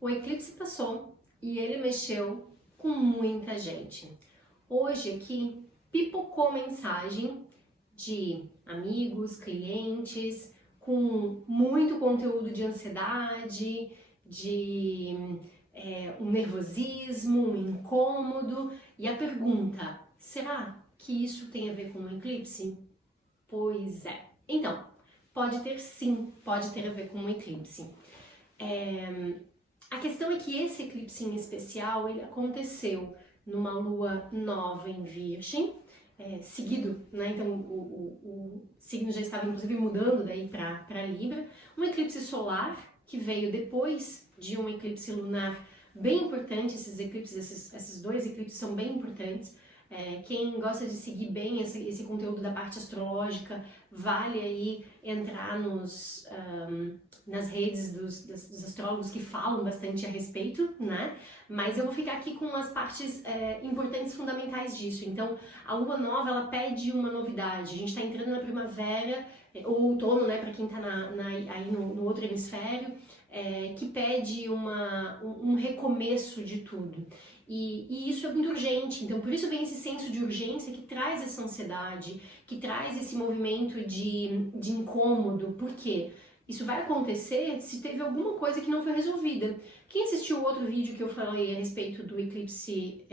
O eclipse passou e ele mexeu com muita gente. Hoje aqui pipocou mensagem de amigos, clientes, com muito conteúdo de ansiedade, de um nervosismo, um incômodo. E a pergunta, será que isso tem a ver com o eclipse? Pois é. Então, pode ter sim, pode ter a ver com o eclipse. A questão é que esse eclipse em especial, ele aconteceu numa lua nova em Virgem, seguido, né? Então o signo já estava inclusive mudando daí para Libra. Um eclipse solar que veio depois de um eclipse lunar bem importante. Esses eclipses, esses dois eclipses são bem importantes. Quem gosta de seguir bem esse conteúdo da parte astrológica, vale aí entrar nas redes dos astrólogos que falam bastante a respeito, né? Mas eu vou ficar aqui com as partes importantes, fundamentais disso. Então, a lua nova, ela pede uma novidade. A gente está entrando na primavera, ou outono, né, para quem está aí no outro hemisfério, que pede um recomeço de tudo. E isso é muito urgente, então por isso vem esse senso de urgência que traz essa ansiedade, que traz esse movimento de incômodo. Por quê? Isso vai acontecer se teve alguma coisa que não foi resolvida. Quem assistiu o outro vídeo que eu falei a respeito do eclipse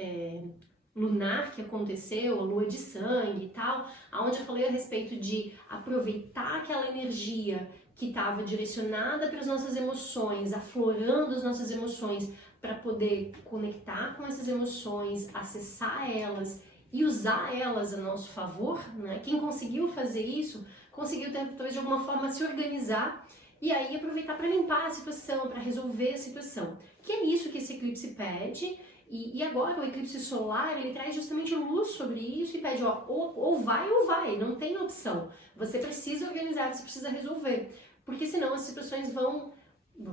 lunar que aconteceu, a lua de sangue e tal, onde eu falei a respeito de aproveitar aquela energia que estava direcionada para as nossas emoções, aflorando as nossas emoções, para poder conectar com essas emoções, acessar elas e usar elas a nosso favor, né? Quem conseguiu fazer isso, conseguiu talvez de alguma forma se organizar e aí aproveitar para limpar a situação, para resolver a situação. Que é isso que esse eclipse pede. E agora o eclipse solar, ele traz justamente luz sobre isso e pede, ó, ou vai, não tem opção. Você precisa organizar, você precisa resolver, porque senão as situações vão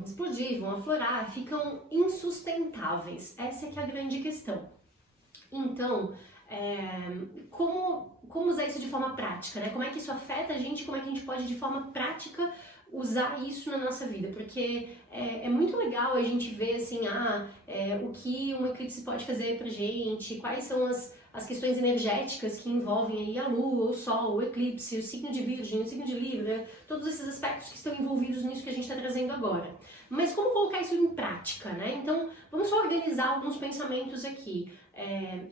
explodir, vão aflorar, ficam insustentáveis. Essa é que é a grande questão. Então, como usar isso de forma prática, né? Como é que isso afeta a gente, como é que a gente pode de forma prática usar isso na nossa vida, porque é muito legal a gente ver assim, o que um eclipse pode fazer pra gente, quais são as questões energéticas que envolvem aí a lua, o sol, o eclipse, o signo de Virgem, o signo de Libra, todos esses aspectos que estão envolvidos nisso que a gente está trazendo agora. Mas como colocar isso em prática, né? Então, vamos só organizar alguns pensamentos aqui.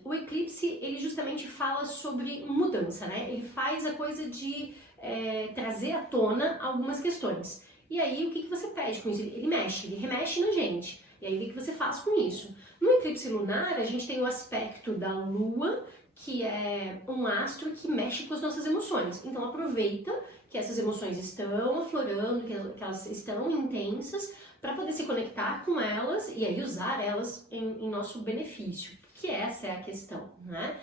O eclipse, ele justamente fala sobre mudança, né? Ele faz a coisa de trazer à tona algumas questões. E aí, o que você pede com isso? Ele mexe, ele remexe na gente. E aí, o que você faz com isso? No eclipse lunar, a gente tem o aspecto da lua, que é um astro que mexe com as nossas emoções. Então, aproveita que essas emoções estão aflorando, que elas estão intensas, para poder se conectar com elas e aí usar elas em nosso benefício. Que essa é a questão, né?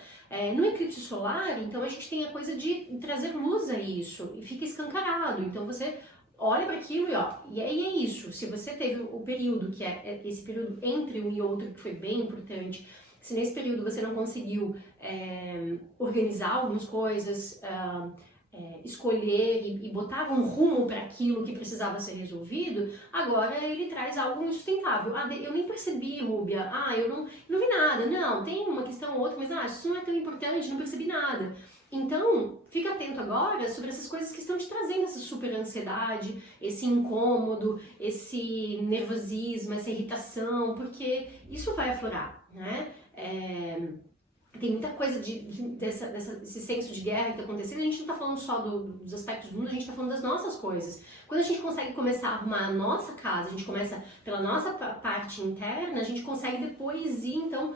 No eclipse solar, então a gente tem a coisa de trazer luz a isso e fica escancarado. Então você olha para aquilo e é isso. Se você teve o período, que é esse período entre um e outro, que foi bem importante, se nesse período você não conseguiu organizar algumas coisas, escolher e botar um rumo para aquilo que precisava ser resolvido, agora ele traz algo insustentável. Eu nem percebi, Rúbia, eu não vi nada. Não, tem uma questão ou outra, mas isso não é tão importante, não percebi nada. Então, fica atento agora sobre essas coisas que estão te trazendo essa super ansiedade, esse incômodo, esse nervosismo, essa irritação, porque isso vai aflorar, né? Tem muita coisa desse senso de guerra que está acontecendo. A gente não está falando só dos aspectos do mundo, a gente está falando das nossas coisas. Quando a gente consegue começar a arrumar a nossa casa, a gente começa pela nossa parte interna, a gente consegue depois ir, então,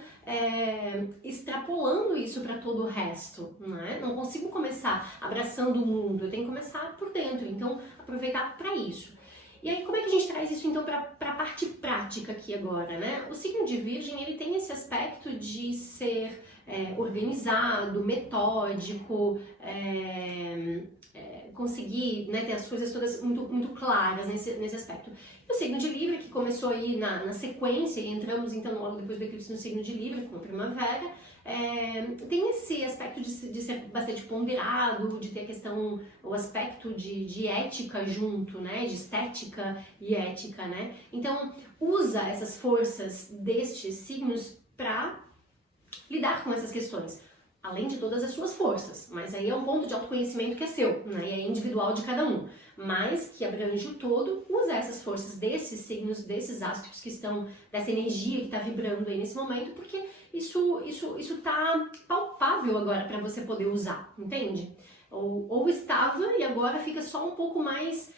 extrapolando isso para todo o resto, né? Não consigo começar abraçando o mundo, eu tenho que começar por dentro, então aproveitar para isso. E aí, como é que a gente traz isso, então, para a parte prática aqui agora, né? O signo de Virgem, ele tem esse aspecto de ser organizado, metódico, conseguir, né, ter as coisas todas muito, muito claras nesse aspecto. E o signo de Libra, que começou aí na sequência, e entramos então logo depois do eclipse no signo de Libra, com a primavera, tem esse aspecto de ser bastante ponderado, de ter a questão, o aspecto de ética junto, né, de estética e ética, né, então usa essas forças destes signos para lidar com essas questões, além de todas as suas forças, mas aí é um ponto de autoconhecimento que é seu, né, e é individual de cada um, mas que abrange o todo, usa essas forças desses signos, desses astros que estão, dessa energia que está vibrando aí nesse momento, porque isso tá palpável agora para você poder usar, entende? Ou estava e agora fica só um pouco mais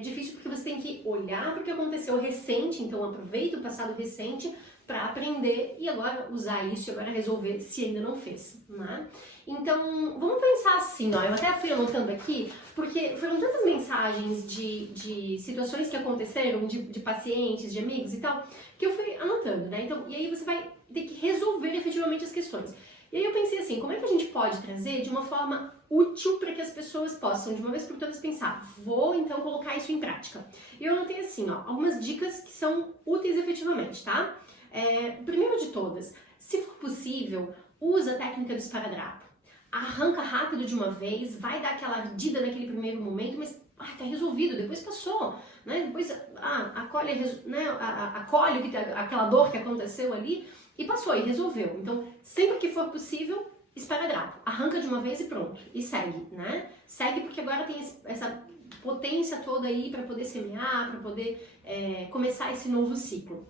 difícil porque você tem que olhar para o que aconteceu recente, então aproveita o passado recente para aprender e agora usar isso e agora resolver se ainda não fez, né? Então, vamos pensar assim, ó, eu até fui anotando aqui, porque foram tantas mensagens de situações que aconteceram, de pacientes, de amigos e tal, que eu fui anotando, né? Então, e aí você vai ter que resolver efetivamente as questões. E aí eu pensei assim, como é que a gente pode trazer de uma forma útil para que as pessoas possam, de uma vez por todas, pensar, vou então colocar isso em prática. E eu anotei assim, ó, algumas dicas que são úteis efetivamente, tá? Primeiro de todas, se for possível, usa a técnica do esparadrapo. Arranca rápido de uma vez, vai dar aquela ardida naquele primeiro momento, mas tá resolvido, depois passou, né? Depois acolhe, né? Acolhe aquela dor que aconteceu ali e passou, e resolveu. Então, sempre que for possível, esparadrapo. Arranca de uma vez e pronto, e segue, né? Segue porque agora tem essa potência toda aí para poder semear, para poder começar esse novo ciclo.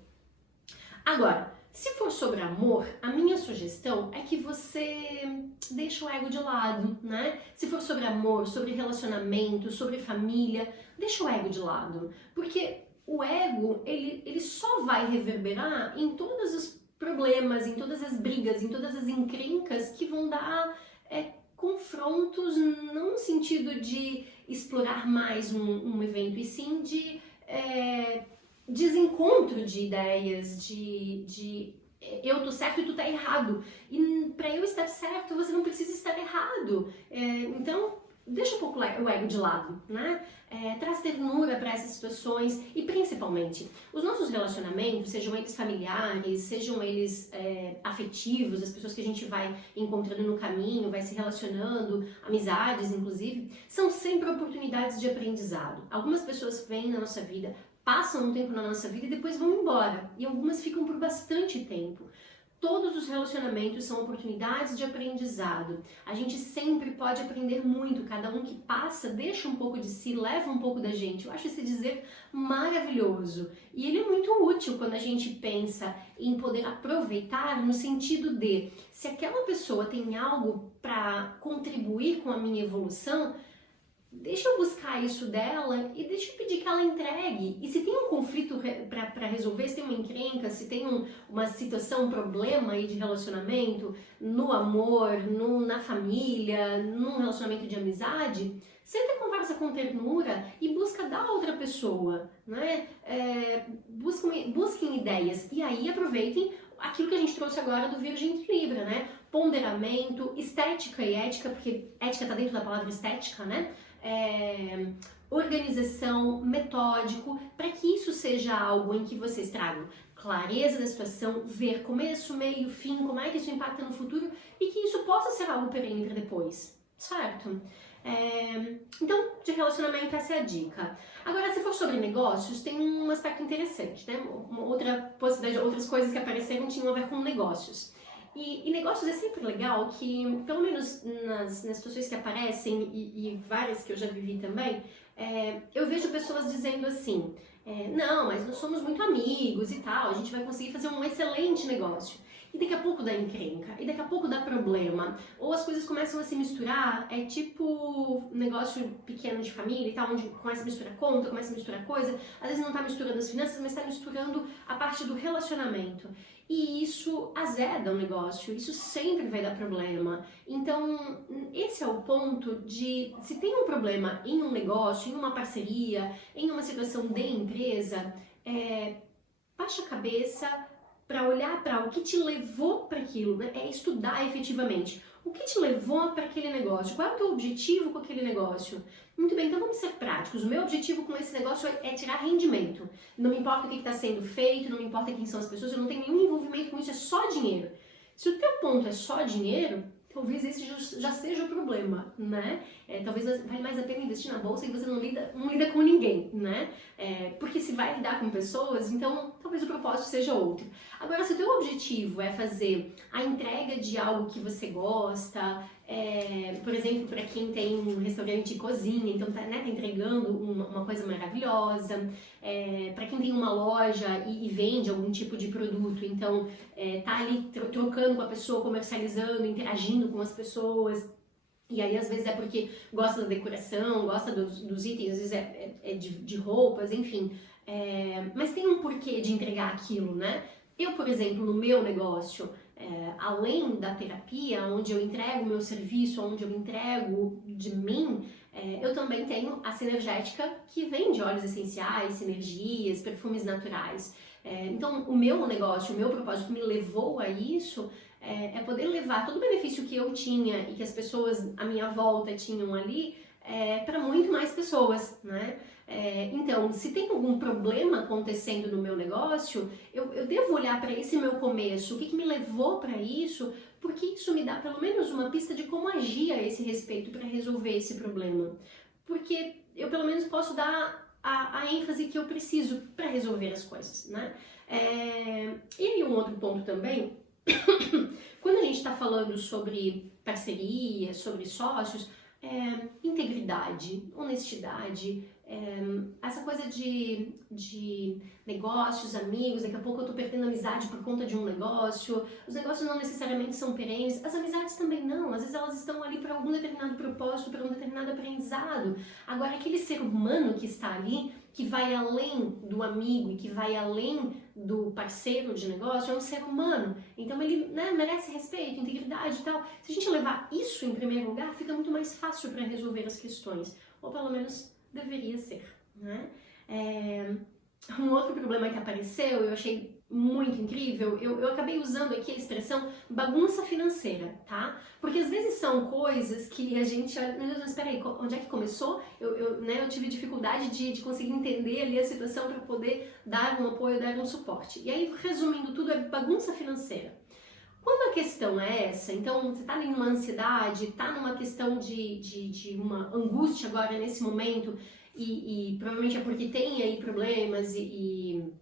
Agora, se for sobre amor, a minha sugestão é que você deixe o ego de lado, né? Se for sobre amor, sobre relacionamento, sobre família, deixa o ego de lado. Porque o ego, ele só vai reverberar em todos os problemas, em todas as brigas, em todas as encrencas que vão dar confrontos, não no sentido de explorar mais um evento, e sim de desencontro de ideias, de eu tô certo e tu tá errado. E para eu estar certo, você não precisa estar errado. Então, deixa um pouco o ego de lado, né? Traz ternura para essas situações e, principalmente, os nossos relacionamentos, sejam eles familiares, sejam eles afetivos, as pessoas que a gente vai encontrando no caminho, vai se relacionando, amizades, inclusive, são sempre oportunidades de aprendizado. Algumas pessoas vêm na nossa vida, passam um tempo na nossa vida e depois vão embora. E algumas ficam por bastante tempo. Todos os relacionamentos são oportunidades de aprendizado. A gente sempre pode aprender muito. Cada um que passa deixa um pouco de si, leva um pouco da gente. Eu acho esse dizer maravilhoso. E ele é muito útil quando a gente pensa em poder aproveitar no sentido de, se aquela pessoa tem algo para contribuir com a minha evolução, deixa eu buscar isso dela e deixa eu pedir que ela entregue. E se tem um conflito para resolver, se tem uma encrenca, se tem uma situação, um problema aí de relacionamento, no amor, na família, num relacionamento de amizade, sempre conversa com ternura e busca da outra pessoa, né? Busquem ideias e aí aproveitem aquilo que a gente trouxe agora do Virgem de Libra, né? Ponderamento, estética e ética, porque ética está dentro da palavra estética, né? Organização, metódico, para que isso seja algo em que vocês tragam clareza da situação, ver começo, meio, fim, como é que isso impacta no futuro e que isso possa ser algo perene para depois, certo? Então, de relacionamento, essa é a dica. Agora, se for sobre negócios, tem um aspecto interessante, né? Uma outra possibilidade, outras coisas que apareceram tinham a ver com negócios. E negócios é sempre legal que, pelo menos nas situações que aparecem e várias que eu já vivi também, eu vejo pessoas dizendo assim, não, mas nós somos muito amigos e tal, a gente vai conseguir fazer um excelente negócio. E daqui a pouco dá encrenca, e daqui a pouco dá problema, ou as coisas começam a se misturar, é tipo negócio pequeno de família e tal, onde começa a misturar conta, começa a misturar coisa, às vezes não tá misturando as finanças, mas tá misturando a parte do relacionamento. E isso azeda o negócio, isso sempre vai dar problema. Então, esse é o ponto de, se tem um problema em um negócio, em uma parceria, em uma situação de empresa, baixa a cabeça, para olhar para o que te levou para aquilo, né? É estudar efetivamente. O que te levou para aquele negócio? Qual é o teu objetivo com aquele negócio? Muito bem, então vamos ser práticos. O meu objetivo com esse negócio é tirar rendimento. Não me importa o que está sendo feito, não me importa quem são as pessoas, eu não tenho nenhum envolvimento com isso, é só dinheiro. Se o teu ponto é só dinheiro, talvez esse já seja o problema, né? Talvez vale mais a pena investir na bolsa e você não lida com ninguém, né? Porque se vai lidar com pessoas, então talvez o propósito seja outro. Agora, se o teu objetivo é fazer a entrega de algo que você gosta, por exemplo, para quem tem um restaurante e cozinha, então tá entregando uma coisa maravilhosa, para quem tem uma loja e vende algum tipo de produto, então tá ali trocando com a pessoa, comercializando, interagindo com as pessoas. E aí, às vezes, é porque gosta da decoração, gosta dos itens, às vezes é de roupas, enfim. Mas tem um porquê de entregar aquilo, né? Eu, por exemplo, no meu negócio, além da terapia, onde eu entrego o meu serviço, onde eu entrego de mim, eu também tenho a Sinergética, que vende óleos essenciais, sinergias, perfumes naturais. Então, o meu negócio, o meu propósito me levou a isso, é poder levar todo o benefício que eu tinha e que as pessoas à minha volta tinham ali para muito mais pessoas, né? Então, se tem algum problema acontecendo no meu negócio, eu devo olhar para esse meu começo, o que me levou para isso, porque isso me dá pelo menos uma pista de como agir a esse respeito para resolver esse problema. Porque eu pelo menos posso dar a ênfase que eu preciso para resolver as coisas, né? E aí um outro ponto também, quando a gente está falando sobre parceria, sobre sócios, integridade, honestidade, essa coisa de negócios, amigos, daqui a pouco eu tô perdendo amizade por conta de um negócio, os negócios não necessariamente são perenes, as amizades também não, às vezes elas estão ali para algum determinado propósito, para um determinado aprendizado. Agora, aquele ser humano que está ali, que vai além do amigo e que vai além do parceiro de negócio, é um ser humano, então ele merece respeito, integridade e tal. Se a gente levar isso em primeiro lugar, fica muito mais fácil para resolver as questões, ou pelo menos deveria ser, né? Um outro problema que apareceu, eu achei muito incrível, eu acabei usando aqui a expressão bagunça financeira, tá? Porque às vezes são coisas que a gente olha, meu Deus, mas espera aí, onde é que começou? Eu tive dificuldade de conseguir entender ali a situação para poder dar um apoio, dar um suporte. E aí, resumindo tudo, é bagunça financeira. Quando a questão é essa, então você está em uma ansiedade, está numa questão de uma angústia agora nesse momento, e provavelmente é porque tem aí problemas e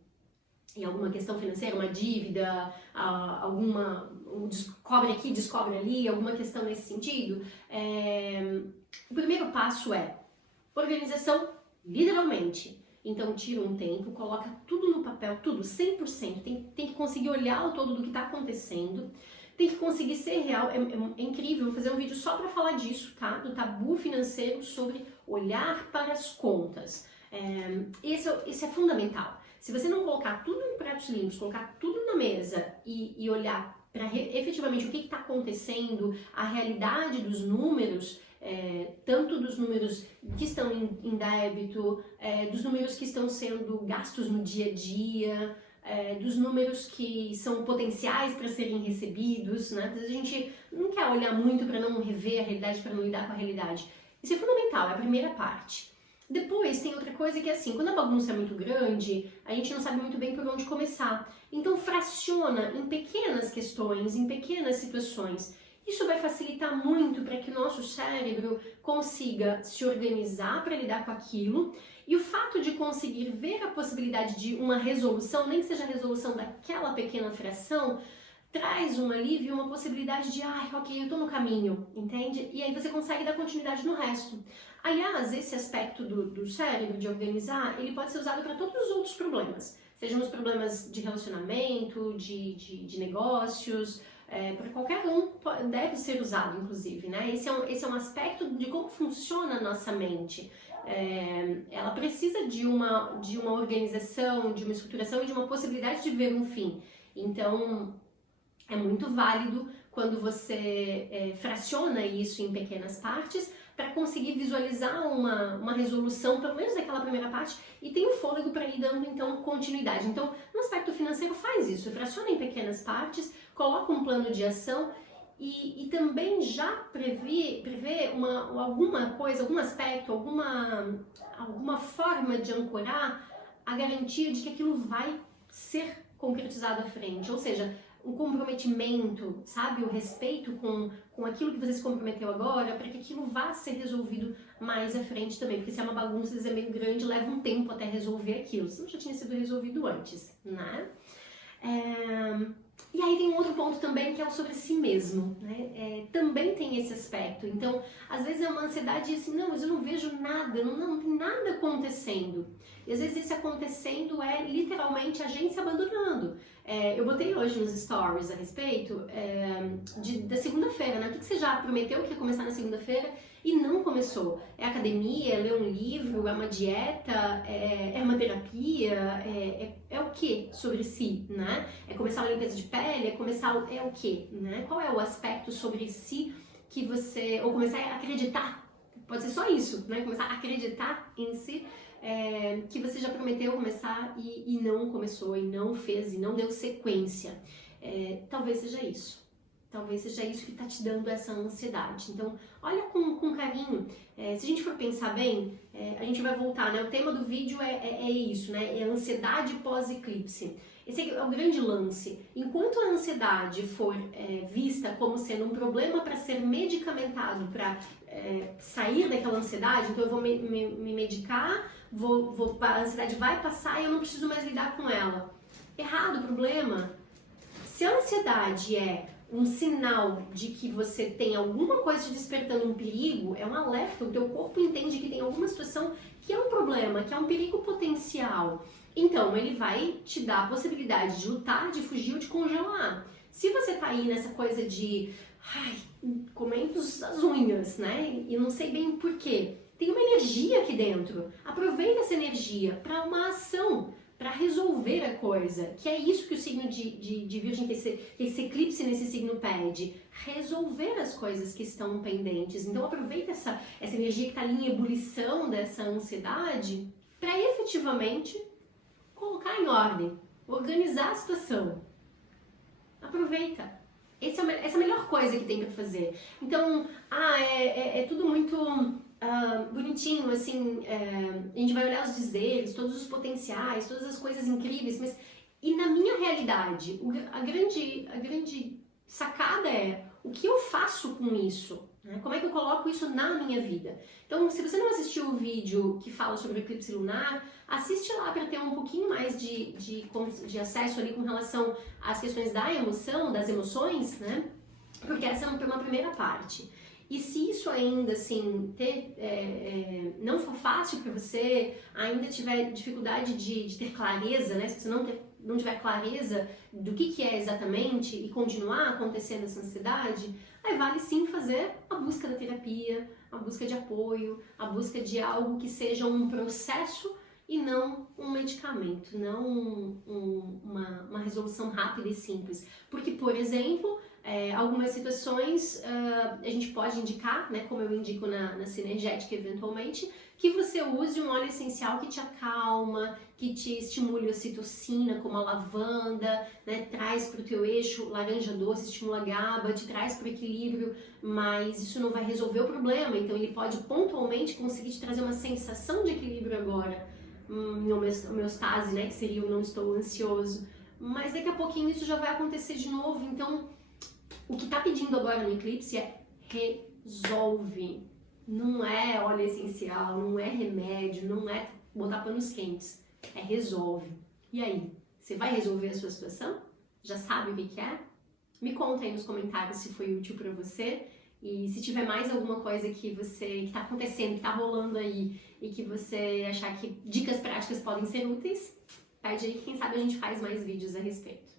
alguma questão financeira, uma dívida, descobre aqui, descobre ali, alguma questão nesse sentido, o primeiro passo é organização, literalmente. Então tira um tempo, coloca tudo no papel, tudo, 100%, tem que conseguir olhar o todo do que está acontecendo, tem que conseguir ser real, é incrível, vou fazer um vídeo só para falar disso, tá? Do tabu financeiro sobre olhar para as contas. Esse é fundamental. Se você não colocar tudo em pratos limpos, colocar tudo na mesa e olhar para efetivamente o que está acontecendo, a realidade dos números, tanto dos números que estão em débito, dos números que estão sendo gastos no dia a dia, dos números que são potenciais para serem recebidos, né? Às vezes a gente não quer olhar muito para não rever a realidade, para não lidar com a realidade. Isso é fundamental, é a primeira parte. Depois tem outra coisa que é assim, quando a bagunça é muito grande, a gente não sabe muito bem por onde começar. Então fraciona em pequenas questões, em pequenas situações. Isso vai facilitar muito para que o nosso cérebro consiga se organizar para lidar com aquilo. E o fato de conseguir ver a possibilidade de uma resolução, nem que seja a resolução daquela pequena fração, traz um alívio, uma possibilidade de, ok, eu tô no caminho, entende? E aí você consegue dar continuidade no resto. Aliás, esse aspecto do cérebro, de organizar, ele pode ser usado para todos os outros problemas. Sejam os problemas de relacionamento, de negócios, para qualquer um deve ser usado, inclusive, né? Esse é um aspecto de como funciona a nossa mente. Ela precisa de uma organização, de uma estruturação e de uma possibilidade de ver um fim. Então, é muito válido quando você fraciona isso em pequenas partes, para conseguir visualizar uma resolução, pelo menos daquela primeira parte, e tem o fôlego para ir dando então continuidade. Então, no aspecto financeiro faz isso, fraciona em pequenas partes, coloca um plano de ação e também já prevê alguma coisa, algum aspecto, alguma forma de ancorar a garantia de que aquilo vai ser concretizado à frente, ou seja, o comprometimento, sabe, o respeito com aquilo que você se comprometeu agora, para que aquilo vá ser resolvido mais à frente também, porque se é uma bagunça, às vezes é meio grande, leva um tempo até resolver aquilo, senão já tinha sido resolvido antes, né? E aí tem um outro ponto também que é o sobre si mesmo, né? Também tem esse aspecto. Então, às vezes é uma ansiedade assim, não, mas eu não vejo nada, não tem nada acontecendo. E às vezes esse acontecendo é literalmente a gente se abandonando. Eu botei hoje nos stories a respeito da segunda-feira, né? O que você já prometeu que ia começar na segunda-feira e não começou? É academia, é ler um livro, é uma dieta, é uma terapia, é o que sobre si, né? É começar a limpeza de pele, é o que, né? Qual é o aspecto sobre si que você, ou começar a acreditar, pode ser só isso, né? Começar a acreditar em si, que você já prometeu começar e não começou, e não fez, e não deu sequência. Talvez seja isso. Talvez seja isso que está te dando essa ansiedade. Então, olha com carinho. Se a gente for pensar bem, a gente vai voltar, né? O tema do vídeo é isso, né? É a ansiedade pós-eclipse. Esse é o grande lance. Enquanto a ansiedade for vista como sendo um problema para ser medicamentado, para sair daquela ansiedade, então eu vou me medicar, a ansiedade vai passar e eu não preciso mais lidar com ela. Errado o problema. Se a ansiedade é um sinal de que você tem alguma coisa te despertando um perigo, é um alerta, o teu corpo entende que tem alguma situação que é um problema, que é um perigo potencial. Então, ele vai te dar a possibilidade de lutar, de fugir ou de congelar. Se você tá aí nessa coisa de, comendo as unhas, né, e não sei bem por quê, tem uma energia aqui dentro. Aproveita essa energia para uma ação, para resolver a coisa, que é isso que o signo de Virgem, que esse eclipse nesse signo pede, resolver as coisas que estão pendentes. Então aproveita essa energia que está ali em ebulição dessa ansiedade para efetivamente colocar em ordem, organizar a situação. Aproveita. Essa é a melhor coisa que tem para fazer. Então, é tudo muito bonitinho, assim, a gente vai olhar os dizeres, todos os potenciais, todas as coisas incríveis, mas e na minha realidade, a grande sacada é o que eu faço com isso, né? Como é que eu coloco isso na minha vida? Então, se você não assistiu o vídeo que fala sobre o eclipse lunar, assiste lá para ter um pouquinho mais de acesso ali com relação às questões da emoção, das emoções, né? Porque essa é uma primeira parte. E se isso ainda, assim, não for fácil para você, ainda tiver dificuldade de ter clareza, né? Se você não tiver clareza do que é exatamente e continuar acontecendo essa ansiedade, aí vale sim fazer a busca da terapia, a busca de apoio, a busca de algo que seja um processo e não um medicamento, não uma resolução rápida e simples. Porque, por exemplo, algumas situações a gente pode indicar, né, como eu indico na Sinergética eventualmente, que você use um óleo essencial que te acalma, que te estimule a ocitocina, como a lavanda, né, traz para o teu eixo laranja doce, estimula a GABA, te traz para o equilíbrio, mas isso não vai resolver o problema, então ele pode pontualmente conseguir te trazer uma sensação de equilíbrio agora, homeostase, né, que seria o não estou ansioso, mas daqui a pouquinho isso já vai acontecer de novo, então o que está pedindo agora no eclipse é resolve. Não é óleo essencial, não é remédio, não é botar panos quentes. É resolve. E aí? Você vai resolver a sua situação? Já sabe o que é? Me conta aí nos comentários se foi útil para você. E se tiver mais alguma coisa que está acontecendo, que está rolando aí e que você achar que dicas práticas podem ser úteis, pede aí que quem sabe a gente faz mais vídeos a respeito.